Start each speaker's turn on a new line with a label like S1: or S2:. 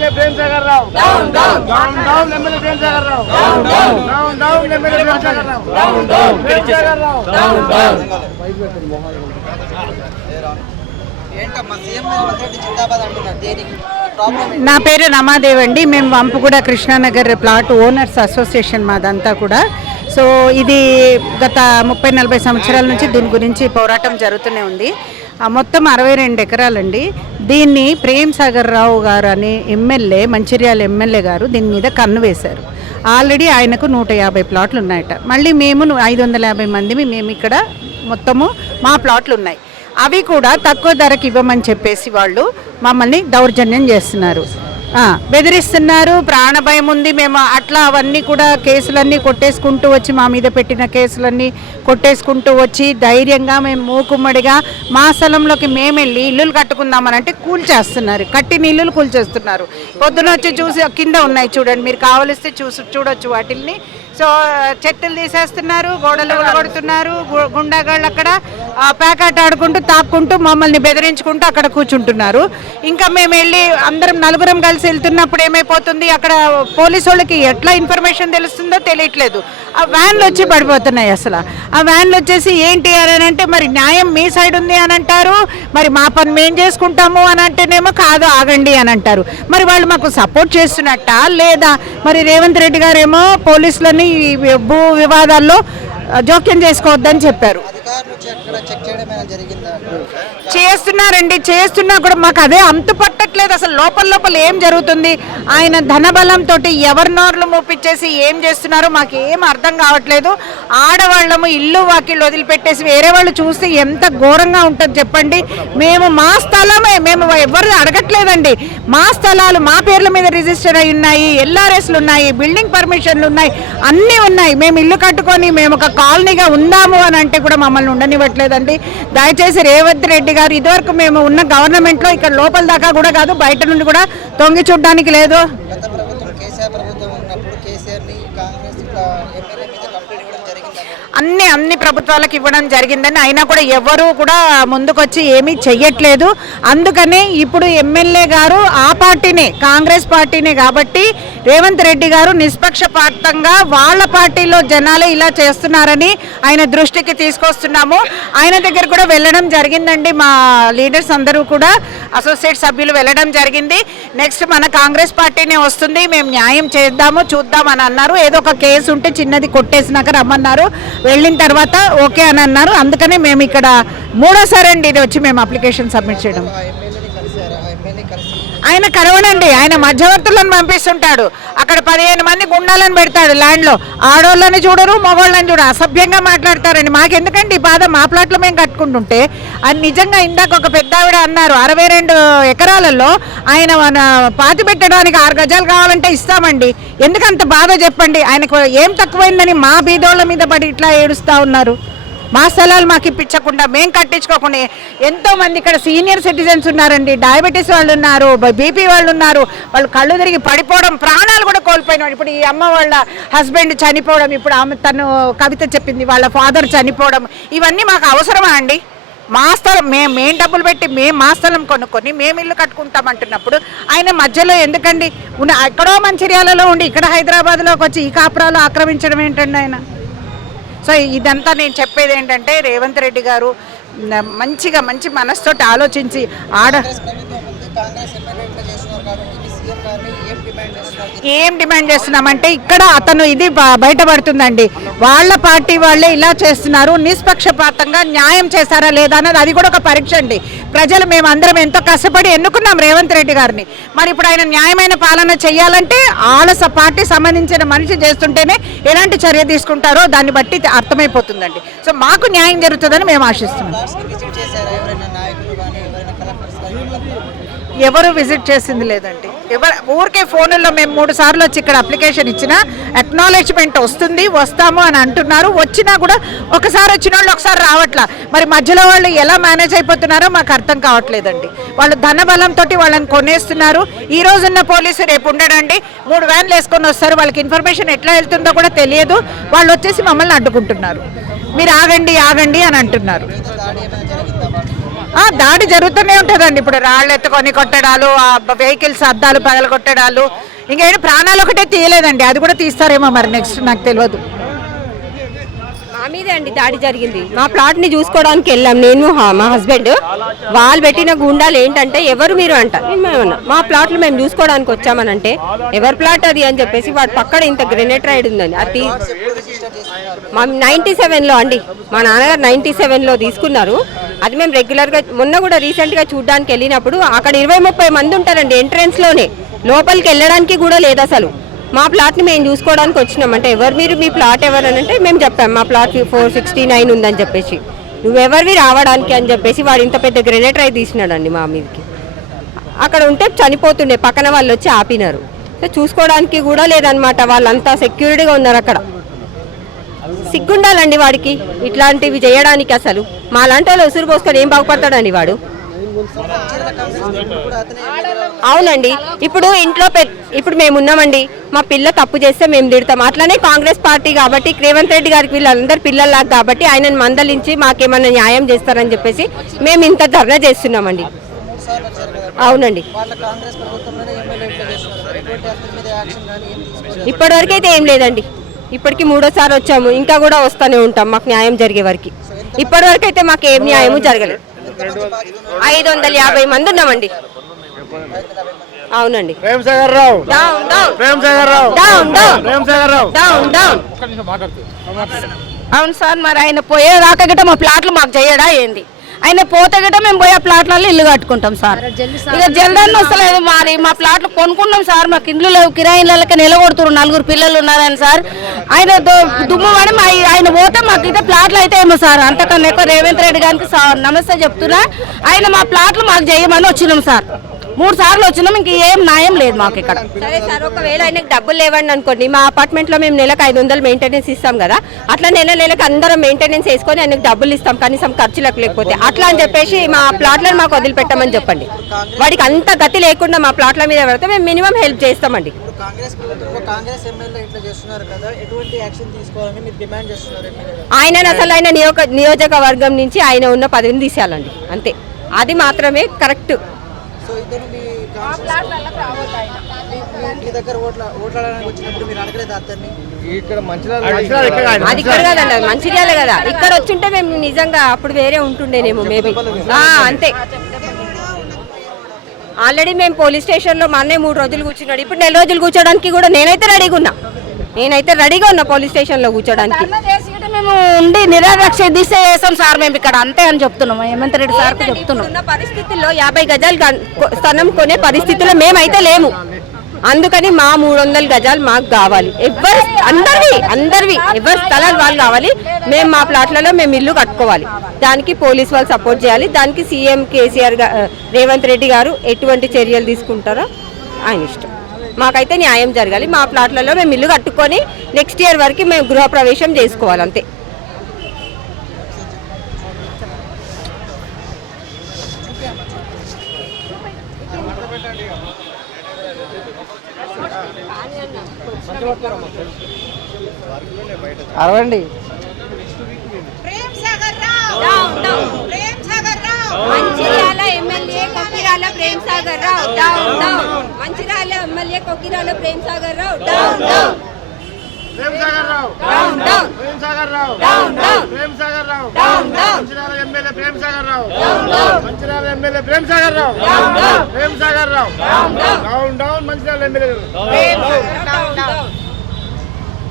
S1: MLA Prem Sagar Rao down down down down MLA Prem Sagar Rao down down down down MLA Prem Sagar Rao Prem Sagar
S2: నా పేరు రమాదేవ్ అండి మేము Vampuguda Krishnanagar plot owners association మాదంతా కూడా. So ఇది గత ముప్పై నలభై సంవత్సరాల నుంచి దీని గురించి పోరాటం జరుగుతూనే ఉంది. మొత్తం అరవై రెండు ఎకరాలండి. దీన్ని ప్రేమ్ సాగర్ రావు గారు అనే ఎమ్మెల్యే మంచిర్యాల ఎమ్మెల్యే గారు దీని మీద కన్ను వేశారు. ఆల్రెడీ ఆయనకు నూట యాభై ప్లాట్లు ఉన్నాయట మళ్ళీ మేము ఐదు వందల యాభై మంది మేము ఇక్కడ మొత్తము మా ప్లాట్లు ఉన్నాయి అవి కూడా తక్కువ ధరకి ఇవ్వమని చెప్పేసి వాళ్ళు మమ్మల్ని దౌర్జన్యం చేస్తున్నారు. బెదిరిస్తున్నారు. ప్రాణ భయం ఉంది. మేము అట్లా అవన్నీ కూడా కేసులన్నీ కొట్టేసుకుంటూ వచ్చి మా మీద పెట్టిన కేసులన్నీ కొట్టేసుకుంటూ వచ్చి ధైర్యంగా మేము మూకుమ్మడిగా మా స్థలంలోకి మేము వెళ్ళి ఇల్లులు కట్టుకుందామని అంటే కూల్చేస్తున్నారు. కట్టిన ఇల్లులు కూల్చేస్తున్నారు. పొద్దున వచ్చి చూసి కింద ఉన్నాయి చూడండి. మీరు కావలిస్తే చూసి చూడొచ్చు వాటిల్ని. సో చెట్టులు తీసేస్తున్నారు గోడలు కొడుతున్నారు గుండాగాళ్ళు అక్కడ ప్యాకెట్ ఆడుకుంటూ తాక్కుంటూ మమ్మల్ని బెదిరించుకుంటూ అక్కడ కూర్చుంటున్నారు. ఇంకా మేము వెళ్ళి అందరం నలుగురం కలిసి వెళ్తున్నప్పుడు ఏమైపోతుంది? అక్కడ పోలీసు వాళ్ళకి ఎట్లా ఇన్ఫర్మేషన్ తెలుస్తుందో తెలియట్లేదు. ఆ వ్యాన్లు వచ్చి పడిపోతున్నాయి అసలు. ఆ వ్యాన్లు వచ్చేసి ఏంటి అని అంటే మరి న్యాయం మీ సైడ్ ఉంది అని అంటారు. మరి మా పని మేము చేసుకుంటాము అని అంటేనేమో కాదు ఆగండి అని అంటారు. మరి వాళ్ళు మాకు సపోర్ట్ చేస్తున్నట్ట? లేదా? మరి రేవంత్ రెడ్డి గారేమో పోలీసులని ఈ భూ వివాదాల్లో జోక్యం చేసుకోవద్దని చెప్పారు. చేస్తున్నారండి చేస్తున్నా కూడా మాకు అదే అంతు పట్టట్లేదు. అసలు లోపల లోపల ఏం జరుగుతుంది? ఆయన ధనబలంతో ఎవరి నోర్లు మూపించేసి ఏం చేస్తున్నారో మాకు ఏం అర్థం కావట్లేదు. ఆడవాళ్ళము ఇల్లు వాకిళ్ళు వదిలిపెట్టేసి వేరే వాళ్ళు చూస్తే ఎంత ఘోరంగా ఉంటుంది చెప్పండి. మేము మా స్థలమే మేము ఎవరు అడగట్లేదండి. మా స్థలాలు మా పేర్ల మీద రిజిస్టర్ అయి ఉన్నాయి ఎల్ఆర్ఎస్లు ఉన్నాయి బిల్డింగ్ పర్మిషన్లు ఉన్నాయి అన్నీ ఉన్నాయి. మేము ఇల్లు కట్టుకొని మేము ఒక కాలనీగా ఉందాము అని అంటే కూడా మమ్మల్ని ఉండనివ్వట్లేదండి. దయచేసి రేవంత్ రెడ్డి గారు. ఇదివరకు మేము ఉన్న గవర్నమెంట్లో ఇక్కడ లోపల దాకా కూడా కాదు బయట నుండి కూడా తొంగి చూడడానికి లేదు
S3: గత ప్రభుత్వం కేసీఆర్ ప్రభుత్వం ఉన్నప్పుడు కేసీఆర్ని కాంగ్రెస్ ఎమ్మెల్యే మీద కంప్లైంట్ ఇవ్వడం జరిగిందా మరి?
S2: అన్ని అన్ని ప్రభుత్వాలకు ఇవ్వడం జరిగిందని అయినా కూడా ఎవరూ కూడా ముందుకొచ్చి ఏమీ చెయ్యట్లేదు. అందుకనే ఇప్పుడు ఎమ్మెల్యే గారు ఆ పార్టీనే కాంగ్రెస్ పార్టీనే కాబట్టి రేవంత్ రెడ్డి గారు నిష్పక్షపాతంగా వాళ్ళ పార్టీలో జనాలే ఇలా చేస్తున్నారని ఆయన దృష్టికి తీసుకొస్తున్నాము. ఆయన దగ్గర కూడా వెళ్ళడం జరిగిందండి మా లీడర్స్ అందరూ కూడా. అసోసియేట్ సభ్యులు వెళ్ళడం జరిగింది. నెక్స్ట్ మన కాంగ్రెస్ పార్టీనే వస్తుంది. మేము న్యాయం చేద్దాము చూద్దాం అని అన్నారు. ఏదో ఒక కేసు ఉంటే చిన్నది కొట్టేసినాక రమ్మన్నారు. వెళ్ళిన తర్వాత ఓకే అని అన్నారు. అందుకనే మేము ఇక్కడ మూడోసారి అండి ఇది వచ్చి మేము అప్లికేషన్ సబ్మిట్ చేయడం
S3: ఆ ఎమ్మెల్యేని కలిశారు ఆ ఎమ్మెల్యే కలిసి
S2: ఆయన కడవనండి ఆయన మధ్యవర్తులను పంపిస్తుంటాడు. అక్కడ పదిహేను మంది గుండాలను పెడతాడు ల్యాండ్లో. ఆడోళ్ళని చూడరు మగవాళ్ళని చూడరు. అసభ్యంగా మాట్లాడతారండి. మాకెందుకండి ఈ బాధ? మా ప్లాట్లో మేము కట్టుకుంటుంటే అది నిజంగా ఇందాక ఒక పెద్ద ఆవిడ అన్నారు అరవై రెండు ఎకరాలలో ఆయన మన పాతి పెట్టడానికి ఆరు గజాలు కావాలంటే ఇస్తామండి. ఎందుకంత బాధ చెప్పండి? ఆయనకు ఏం తక్కువైందని మా బీదోళ్ళ మీద పడి ఇట్లా ఏడుస్తూ ఉన్నారు. మా స్థలాలు మాకు ఇప్పించకుండా మేము కట్టించుకోకుండా ఎంతో మంది ఇక్కడ సీనియర్ సిటిజన్స్ ఉన్నారండి. డయాబెటీస్ వాళ్ళు ఉన్నారు బీపీ వాళ్ళు ఉన్నారు. వాళ్ళు కళ్ళు తిరిగి పడిపోవడం ప్రాణాలు కూడా కోల్పోయిన ఇప్పుడు ఈ అమ్మ వాళ్ళ హస్బెండ్ చనిపోవడం ఇప్పుడు ఆమె తను కవిత చెప్పింది వాళ్ళ ఫాదర్ చనిపోవడం ఇవన్నీ మాకు అవసరమా అండి? మా స్థలం మేము మేము డబ్బులు పెట్టి మేము మా స్థలం కొనుక్కొని మేము ఇల్లు కట్టుకుంటాం అంటున్నప్పుడు ఆయన మధ్యలో ఎందుకండి? ఉన్న ఎక్కడో మంచిర్యాలలో ఉండి ఇక్కడ హైదరాబాద్లోకి వచ్చి ఈ కాపురాలు ఆక్రమించడం ఏంటండి ఆయన? సో ఇదంతా నేను చెప్పేది ఏంటంటే రేవంత్ రెడ్డి గారు మంచిగా మంచి మనసుతోటి ఆలోచించి ఆడ
S3: ఏం డిమాండ్
S2: చేస్తున్నామంటే ఇక్కడ అతను ఇది బయటపడుతుందండి. వాళ్ళ పార్టీ వాళ్ళే ఇలా చేస్తున్నారు. నిష్పక్షపాతంగా న్యాయం చేస్తారా లేదా అన్నది అది కూడా ఒక పరీక్ష అండి. ప్రజలు మేము అందరం ఎంతో కష్టపడి ఎన్నుకున్నాం రేవంత్ రెడ్డి గారిని. మరి ఇప్పుడు ఆయన న్యాయమైన పాలన చేయాలంటే వాళ్ళ స- పార్టీ సంబంధించిన మనిషి చేస్తుంటేనే ఎలాంటి చర్య తీసుకుంటారో దాన్ని బట్టి అర్థమైపోతుందండి. సో మాకు న్యాయం జరుగుతుందని మేము ఆశిస్తున్నాం
S3: ఫ్లాట్స్ని విజిట్ చేశారా ఎవరైనా నాయకులు కానీ ఎవరైనా కలెక్టర్స్ కానీ వీళ్ళందరూ?
S2: ఎవరు విజిట్ చేసింది లేదండి. ఎవరు ఊరికే ఫోన్లో మేము మూడు సార్లు వచ్చి ఇక్కడ అప్లికేషన్ ఇచ్చిన అక్నాలెడ్జ్మెంట్ వస్తుంది వస్తాము అని అంటున్నారు. వచ్చినా కూడా ఒకసారి వచ్చిన వాళ్ళు ఒకసారి రావట్లా. మరి మధ్యలో వాళ్ళు ఎలా మేనేజ్ అయిపోతున్నారో మాకు అర్థం కావట్లేదండి. వాళ్ళు ధనబలంతో వాళ్ళని కొనేస్తున్నారు. ఈ రోజున్న పోలీసు రేపు ఉండడండి. మూడు వ్యాన్లు వేసుకొని వస్తారు. వాళ్ళకి ఇన్ఫర్మేషన్ ఎట్లా వెళ్తుందో కూడా తెలియదు. వాళ్ళు వచ్చేసి మమ్మల్ని అడ్డుకుంటున్నారు. మీరు ఆగండి ఆగండి అని అంటున్నారు.
S3: దాడి
S2: జరుగుతూనే ఉంటుందండి. ఇప్పుడు రాళ్ళు ఎత్తుకొని కొట్టడాలు ఆ వెహికల్స్ అద్దాలు పగల కొట్టడాలు ఇంకేం ప్రాణాలు ఒకటే తీయలేదండి. అది కూడా తీస్తారేమో మరి నెక్స్ట్ నాకు తెలియదు
S4: మా మీదే అండి దాడి జరిగింది. మా ప్లాట్ని చూసుకోవడానికి వెళ్ళాం నేను హా- మా హస్బెండ్. వాళ్ళు పెట్టిన గుండాలు ఏంటంటే ఎవరు మీరు అంట. నేను మా ప్లాట్లు మేము చూసుకోవడానికి వచ్చామనంటే ఎవరి ప్లాట్ అది అని చెప్పేసి వాడు పక్కన ఇంత గ్రెనేట్ రైడ్ ఉందండి అది
S3: ఎప్పుడు
S4: మా నైంటీ సెవెన్లో అండి. మా నాన్నగారు నైంటీ సెవెన్లో తీసుకున్నారు. అది మేము రెగ్యులర్గా మొన్న కూడా రీసెంట్గా చూడడానికి వెళ్ళినప్పుడు అక్కడ ఇరవై ముప్పై మంది ఉంటారండి ఎంట్రెన్స్లోనే లోపలికి వెళ్ళడానికి కూడా లేదు అసలు. మా ప్లాట్ని మేము చూసుకోవడానికి వచ్చినాం. అంటే ఎవరు మీరు మీ ప్లాట్ ఎవరు అని అంటే మేము చెప్పాం. మా ప్లాట్ ఫోర్ సిక్స్టీ నైన్ ఉందని చెప్పేసి. నువ్వెవరివి రావడానికి అని చెప్పేసి వాడు ఇంత పెద్ద గ్రెనేట్ అయి తీసినాడండి మా మీదకి. అక్కడ ఉంటే చనిపోతుండే. పక్కన వాళ్ళు వచ్చి ఆపినారు. సో చూసుకోవడానికి కూడా లేదనమాట వాళ్ళంతా సెక్యూరిటీగా ఉన్నారు అక్కడ. సిగ్గుండాలండి వాడికి. ఇట్లాంటివి చేయడానికి అసలు. మా లాంటి వాళ్ళు ఉసురు పోసుకొని ఏం బాగుపడతాడండి వాడు? అవునండి. ఇప్పుడు ఇంట్లో పె- ఇప్పుడు మేము ఉన్నామండి. మా పిల్ల తప్పు చేస్తే మేము తిడతాం. అట్లానే కాంగ్రెస్ పార్టీ కాబట్టి రేవంత్ రెడ్డి గారికి వీళ్ళందరూ పిల్లల్లాగా కాబట్టి ఆయనను మందలించి మాకేమన్నా న్యాయం చేస్తారని చెప్పేసి మేము ఇంత ధర్నా చేస్తున్నామండి. అవునండి. ఇప్పటివరకు అయితే ఏం లేదండి. ఇప్పటికి మూడోసారి వచ్చాము. ఇంకా కూడా వస్తూనే ఉంటాం. మాకు న్యాయం జరిగే వరకు. ఇప్పటివరకు అయితే మాకు ఏం న్యాయము జరగలేదు. ఐదు వందల యాభై మంది ఉన్నామండి. అవునండి.
S1: Prem Sagar Rao.
S4: Down down.
S1: Prem Sagar Rao.
S4: Down down.
S1: Prem Sagar Rao.
S4: Down down.
S2: అవును సార్ మరి ఆయన పోయేదాకా గిట్ట మా ప్లాట్లు మాకు చేయడా ఏంది? ఆయన పోతే మేము పోయే ప్లాట్లలో ఇల్లు కట్టుకుంటాం సార్. ఇక జల్దన్న వస్తలేదు మరి మా ప్లాట్లు కొనుక్కున్నాం సార్. మాకు ఇండ్లు లేవు కిరాయి ఇళ్ళకి నిలబడుతున్నారు నలుగురు పిల్లలు ఉన్నారని సార్. ఆయన దుమ్ము పడి మా ఆయన పోతే మాకు అయితే ప్లాట్లు అయితే ఏమో సార్. అంతకన్నా ఎక్కువ రేవంత్ రెడ్డి గారికి నమస్తే చెప్తున్నా. ఆయన మా ప్లాట్లు మాకు చేయమని వచ్చినాం సార్. మూడు సార్లు వచ్చినాం ఇంక ఏం న్యాయం లేదు మాకు ఇక్కడ.
S4: సరే సార్ ఒకవేళ ఆయనకు డబ్బులు లేవండి అనుకోండి మా అపార్ట్మెంట్లో మేము నెలకు ఐదు వందలు మెయింటెనెన్స్ ఇస్తాం కదా అట్లా నెల నెలకు అందరం మెయింటెనెన్స్ వేసుకొని ఆయనకు డబ్బులు ఇస్తాం కనీసం ఖర్చులకు లేకపోతే. అట్లా అని చెప్పేసి మా ప్లాట్లను మాకు వదిలిపెట్టమని చెప్పండి. వాడికి అంత గతి లేకుండా మా ప్లాట్ల మీద పెడితే మేము మినిమం హెల్ప్ చేస్తామండి.
S3: ఇప్పుడు కాంగ్రెస్ ప్రభుత్వంలో కాంగ్రెస్ ఎమ్మెల్యే ఇట్లా చేస్తున్నారు కదా ఎటువంటి యాక్షన్ తీసుకోవాలని మీరు డిమాండ్ చేస్తున్నారు ఎమ్మెల్యే
S4: ఆయన అసలు ఆయన నియోజక నియోజకవర్గం నుంచి ఆయన ఉన్న పదవిని తీసేయాలండి అంతే. అది మాత్రమే కరెక్ట్
S3: సో ఇతను మీ మీ- దగ్గర ఓట్ల ఓట్లాడడానికి వచ్చినప్పుడు మీరు అడగలేదు అతన్ని?
S1: మంచిర్యాల ఇక్కడ కాదు.
S4: అది ఇక్కడ కదండి అది మంచిర్యాలే కదా. ఇక్కడ వచ్చుంటే మేము నిజంగా అప్పుడు వేరే ఉంటుండేనేమో మేబీ. అంతే. ఆల్రెడీ మేము పోలీస్ స్టేషన్లో మా అన్నయ్య మూడు రోజులు కూర్చున్నాడు. ఇప్పుడు నెల రోజులు కూర్చోడానికి కూడా నేనైతే రెడీగా ఉన్నా. నేనైతే రెడీగా ఉన్నా పోలీస్ స్టేషన్లో కూర్చోడానికి.
S2: మేము ఉండి నిరాదక్ష దిశ సార్ మేము ఇక్కడ అంతే అని చెప్తున్నాం. హేమంత్ రెడ్డి సార్కి చెప్తున్నాం.
S4: పరిస్థితుల్లో యాభై గజాలు స్థలం కొనే పరిస్థితుల్లో మేమైతే లేము. అందుకని మా మూడు వందల గజాలు మాకు కావాలి. ఎవరు అందరివి అందరివి ఎవరి స్థలాలు వాళ్ళు కావాలి. మేము మా ప్లాట్లలో మేము ఇల్లు కట్టుకోవాలి. దానికి పోలీస్ వాళ్ళు సపోర్ట్ చేయాలి. దానికి సీఎం కేసీఆర్ రేవంత్ రెడ్డి గారు ఎటువంటి చర్యలు తీసుకుంటారో ఆయన ఇష్టం. మాకైతే న్యాయం జరగాలి. మా ప్లాట్లలో మేము ఇల్లు కట్టుకొని నెక్స్ట్ ఇయర్ వరకు మేము గృహప్రవేశం చేసుకోవాలి అంతే.
S1: అరవండి.
S4: Mancherial MLA Kokkirala Prem Sagar Rao. Down down Mancherial MLA Kokkirala Prem Sagar Rao down down
S1: Prem Sagar Rao
S4: down down
S1: Prem Sagar Rao
S4: down down
S1: Prem Sagar Rao
S4: down down
S1: Mancherial MLA Prem Sagar Rao Mancherial MLA Prem Sagar Rao Prem Sagar Rao down down Mancherial MLA